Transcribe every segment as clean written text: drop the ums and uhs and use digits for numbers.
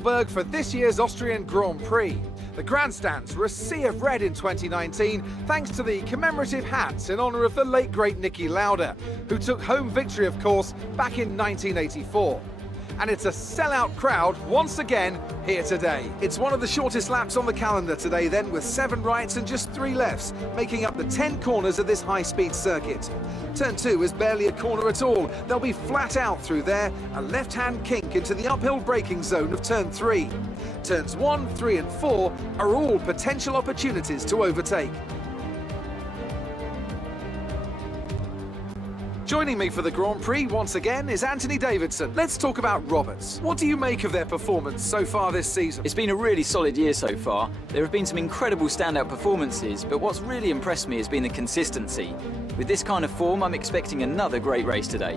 Heidelberg for this year's Austrian Grand Prix. The grandstands were a sea of red in 2019 thanks to the commemorative hats in honour of the late great Niki Lauda, who took home victory of course back in 1984. And it's a sellout crowd once again here today. It's one of the shortest laps on the calendar today then, with 7 rights and just 3 lefts, making up the 10 corners of this high-speed circuit. Turn 2 is barely a corner at all. They'll be flat out through there, a left-hand kink into the uphill braking zone of turn 3. Turns 1, 3 and 4 are all potential opportunities to overtake. Joining me for the Grand Prix once again is Anthony Davidson. Let's talk about Roberts. What do you make of their performance so far this season? It's been a really solid year so far. There have been some incredible standout performances, but what's really impressed me has been the consistency. With this kind of form, I'm expecting another great race today.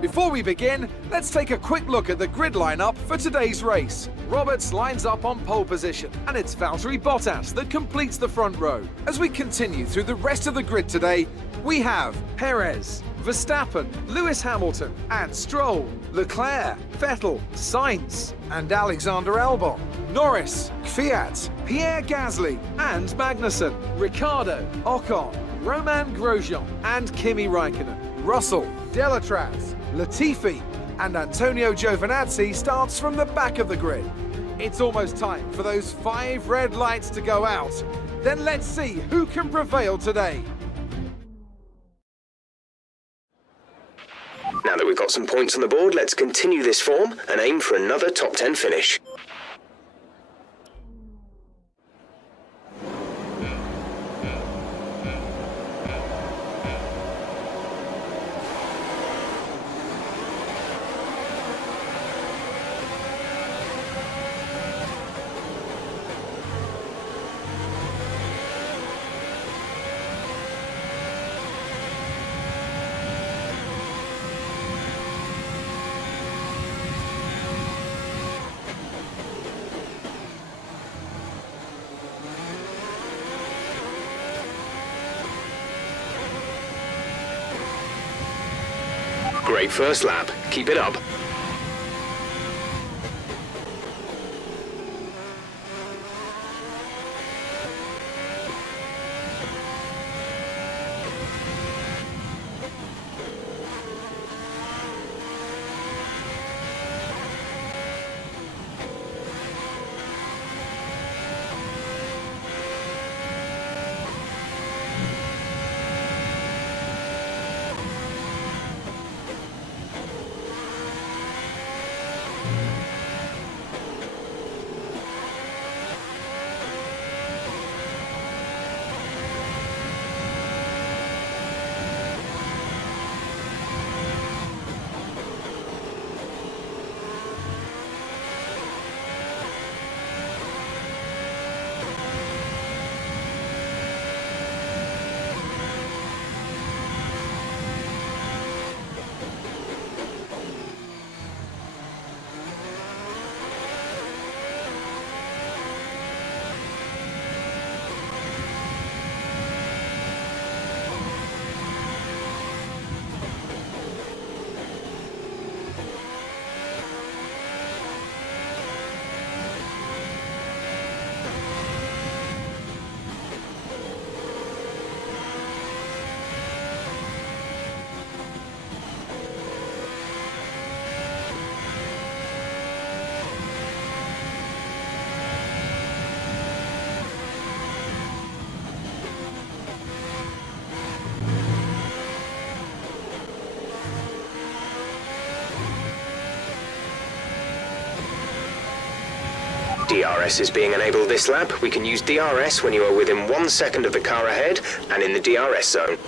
Before we begin, let's take a quick look at the grid lineup for today's race. Roberts lines up on pole position, and it's Valtteri Bottas that completes the front row. As we continue through the rest of the grid today, we have Perez, Verstappen, Lewis Hamilton and Stroll, Leclerc, Vettel, Sainz and Alexander Albon, Norris, Kvyat, Pierre Gasly and Magnussen, Ricciardo, Ocon, Romain Grosjean and Kimi Raikkonen, Russell, Delatraz, Latifi and Antonio Giovinazzi starts from the back of the grid. It's almost time for those 5 red lights to go out. Then let's see who can prevail today. Now that we've got some points on the board, let's continue this form and aim for another top 10 finish. Great first lap. Keep it up. DRS is being enabled this lap. We can use DRS when you are within 1 second of the car ahead and in the DRS zone.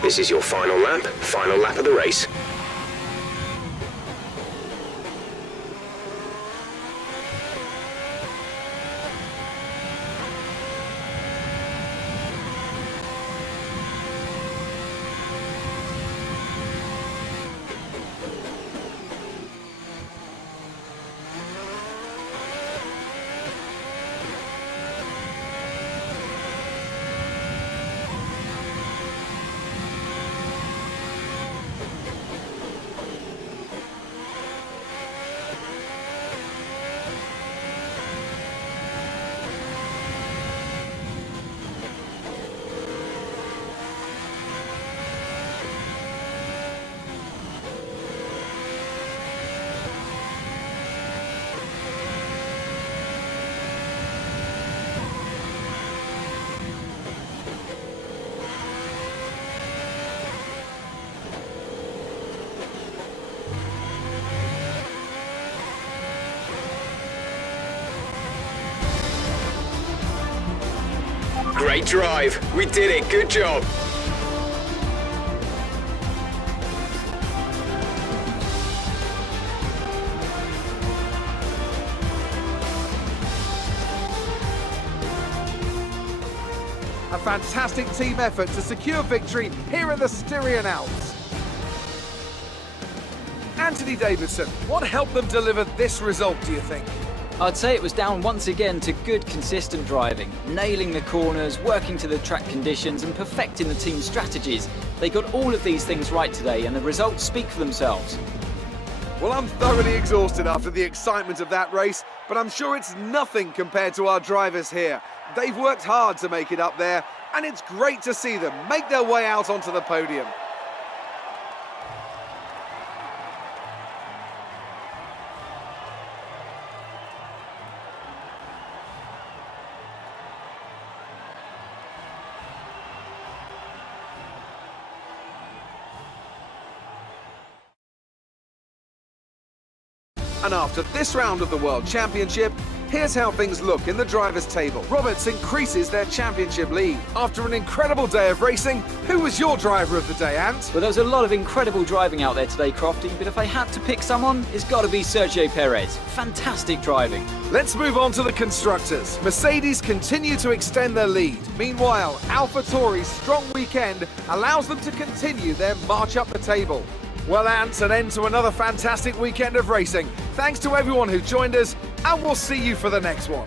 This is your final lap of the race. Great drive. We did it. Good job. A fantastic team effort to secure victory here in the Styrian Alps. Anthony Davidson, what helped them deliver this result, do you think? I'd say it was down once again to good, consistent driving, nailing the corners, working to the track conditions and perfecting the team's strategies. They got all of these things right today and the results speak for themselves. Well, I'm thoroughly exhausted after the excitement of that race, but I'm sure it's nothing compared to our drivers here. They've worked hard to make it up there, and it's great to see them make their way out onto the podium. And after this round of the World Championship, here's how things look in the drivers' table. Roberts increases their championship lead. After an incredible day of racing, who was your driver of the day, Ant? Well, there was a lot of incredible driving out there today, Crofty, but if I had to pick someone, it's got to be Sergio Perez. Fantastic driving. Let's move on to the constructors. Mercedes continue to extend their lead. Meanwhile, AlphaTauri's strong weekend allows them to continue their march up the table. Well, Ant, an end to another fantastic weekend of racing. Thanks to everyone who joined us, and we'll see you for the next one.